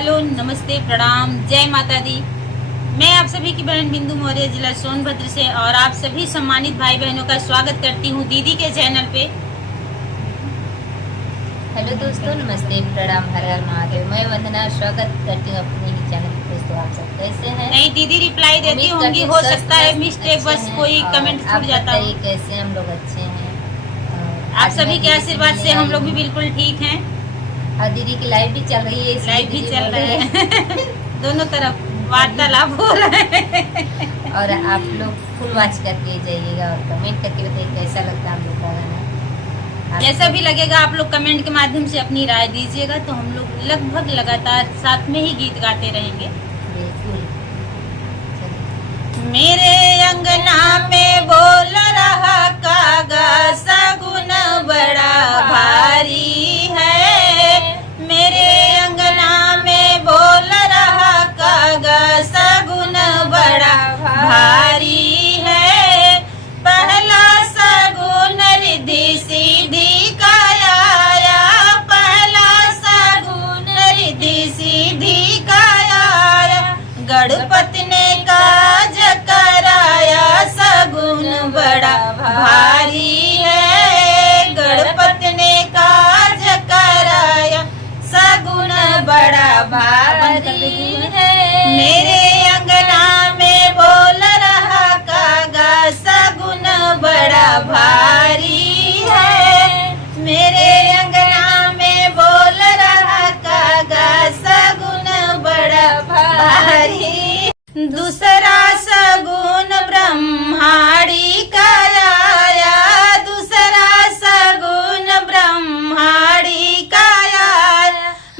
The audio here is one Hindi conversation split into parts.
हेलो, नमस्ते, प्रणाम, जय माता दी। मैं आप सभी की बहन बिंदु मौर्य, जिला सोनभद्र से, और आप सभी सम्मानित भाई बहनों का स्वागत करती हूँ दीदी के चैनल पे। हेलो दोस्तों, नमस्ते, प्रणाम, हर हर महादेव। मैं वंदना स्वागत करती हूँ अपने ही चैनल पे। दोस्तों आप सब कैसे हैं? नहीं, दीदी रिप्लाई देती होंगी, हो सकता है मिस्टेक बस कोई कमेंट छूट जाता हो। कैसे? हम लोग अच्छे हैं। आप सभी के आशीर्वाद से हम लोग भी बिल्कुल ठीक हैं। और दीदी की लाइव भी चल रही है, लाइव भी चल रहे हैं दोनों तरफ वार्तालाप हो रहा है। और आप लोग फुल वॉच करके जाइएगा और कमेंट करके बताइए कैसा लगता है हम लोग का गाना। जैसा भी लगेगा आप लोग कमेंट के माध्यम से अपनी राय दीजिएगा, तो हम लोग लगभग लगातार साथ में ही गीत गाते रहेंगे। बिल्कुल। मेरे अंगना में बोल रहा कागा, सगुन बड़ा भारी है। मेरे अंगना में बोल रहा कागा, सगुन बड़ा भारी है। पहला सगुन रिद्धि सीधी का आया, पहला सगुन रिद्धि सीधी का आया। गणपति ने काज कराया, सगुन बड़ा भारी है। गणपति ने काज कराया, सगुन बड़ा भारी है। मेरे अंगना में बोल रहा कागा, सगुन बड़ा भारी है। मेरे अंगना में बोल रहा कागा, सगुन बड़ा भारी। दूसरा सगुन ब्रह्माड़ी का आया, दूसरा सगुन ब्रह्माड़ी का आया।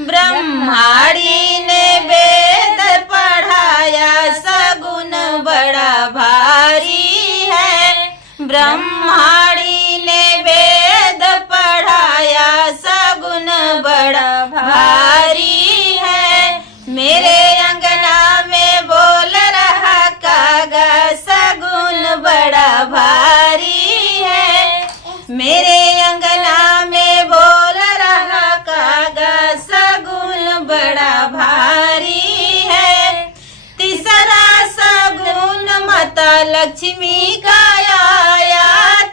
ब्रह्माड़ी ने वेद पढ़ाया, सगुन बड़ा भारी है। ब्रह्माड़ी ने वेद पढ़ाया, सगुन बड़ा भारी है। मेरे अंगना में बोल रहा कागा, सगुन बड़ा भारी है। मेरे अंगना में बोल रहा कागा, सगुन बड़ा भारी है। तीसरा सगुन माता लक्ष्मी का आया,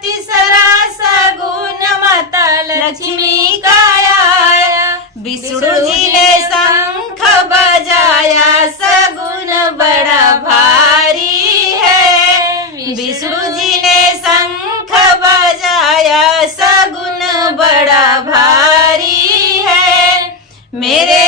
तीसरा सगुन माता लक्ष्मी का आया। विष्णु जी ने शंख बजाया, सगुन बड़ा भारी है। विष्णु जी ने शंख बजाया, सगुन बड़ा भारी है। मेरे